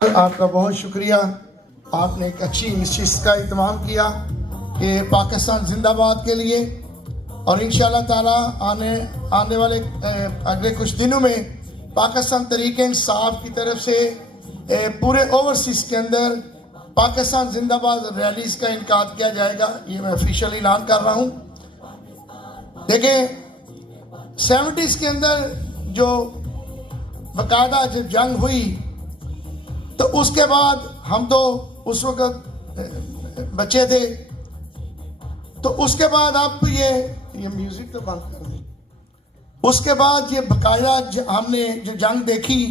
آپ کا بہت شکریہ. آپ نے ایک اچھی نشست کا اہتمام کیا کہ پاکستان زندہ باد کے لیے، اور انشاءاللہ تعالی آنے والے اگلے کچھ دنوں میں پاکستان تحریک انصاف کی طرف سے پورے اوورسیز کے اندر پاکستان زندہ باد ریلیز کا انعقاد کیا جائے گا. یہ میں آفیشیل اعلان کر رہا ہوں. دیکھیں 70s کے اندر جو باقاعدہ جب جنگ ہوئی تو اس کے بعد ہم تو اس وقت بچے تھے، تو اس کے بعد اب یہ میوزک تو بند کر دیں. اس کے بعد یہ باقاعدہ ہم نے جو جنگ دیکھی،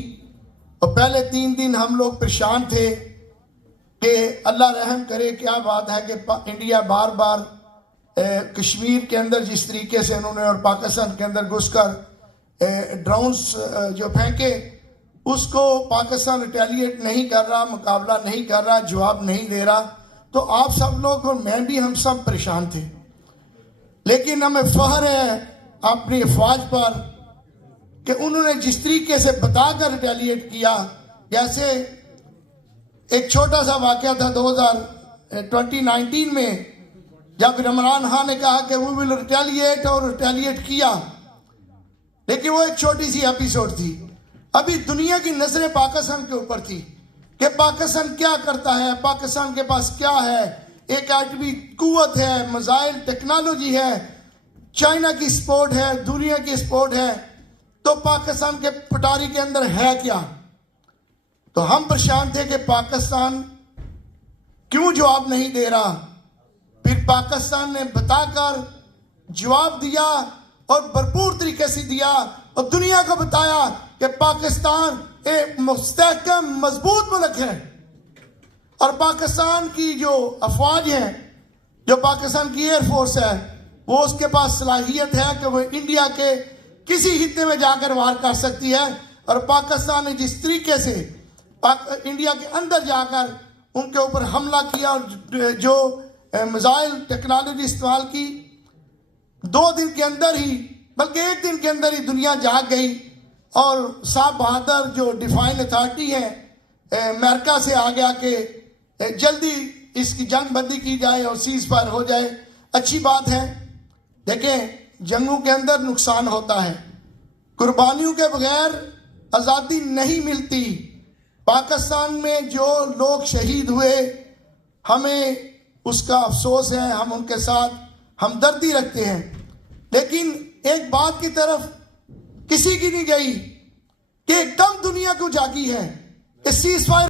اور پہلے 3 دن ہم لوگ پریشان تھے کہ اللہ رحم کرے. کیا بات ہے کہ انڈیا بار بار کشمیر کے اندر جس طریقے سے انہوں نے اور پاکستان کے اندر گھس کر ڈرونز جو پھینکے، اس کو پاکستان ریٹیلیٹ نہیں کر رہا، مقابلہ نہیں کر رہا، جواب نہیں دے رہا. تو آپ سب لوگ اور میں بھی، ہم سب پریشان تھے. لیکن ہمیں فخر ہے اپنی افواج پر کہ انہوں نے جس طریقے سے بتا کر ریٹیلیٹ کیا. جیسے ایک چھوٹا سا واقعہ تھا 2019 میں، جب عمران خان نے کہا کہ وہ ول ریٹیلیٹ، اور ریٹیلیٹ کیا. لیکن وہ ایک چھوٹی سی ایپیسوڈ تھی. ابھی دنیا کی نظریں پاکستان کے اوپر تھی کہ پاکستان کیا کرتا ہے، پاکستان کے پاس کیا ہے. ایک ایٹمی قوت ہے، میزائل ٹیکنالوجی ہے، چائنا کی سپورٹ ہے، دنیا کی سپورٹ ہے. تو پاکستان کے پٹاری کے اندر ہے کیا؟ تو ہم پریشان تھے کہ پاکستان کیوں جواب نہیں دے رہا. پھر پاکستان نے بتا کر جواب دیا، اور بھرپور طریقے سے دیا، اور دنیا کو بتایا کہ پاکستان ایک مستحکم مضبوط ملک ہے. اور پاکستان کی جو افواج ہیں، جو پاکستان کی ایئر فورس ہے، وہ اس کے پاس صلاحیت ہے کہ وہ انڈیا کے کسی خطے میں جا کر وار کر سکتی ہے. اور پاکستان نے جس طریقے سے انڈیا کے اندر جا کر ان کے اوپر حملہ کیا، اور جو میزائل ٹیکنالوجی استعمال کی، 2 دن کے اندر ہی، بلکہ 1 دن کے اندر ہی دنیا جاگ گئی. اور صاحب بہادر جو ڈیفائن اتھارٹی ہے امریکہ سے آ گیا کہ جلدی اس کی جنگ بندی کی جائے اور سیز فائر ہو جائے. اچھی بات ہے. دیکھیں جنگوں کے اندر نقصان ہوتا ہے، قربانیوں کے بغیر آزادی نہیں ملتی. پاکستان میں جو لوگ شہید ہوئے، ہمیں اس کا افسوس ہے، ہم ان کے ساتھ ہمدردی رکھتے ہیں. لیکن ایک بات کی طرف کسی کی نہیں گئی کہ کم دنیا کو جاگی ہے کہ سیز فائر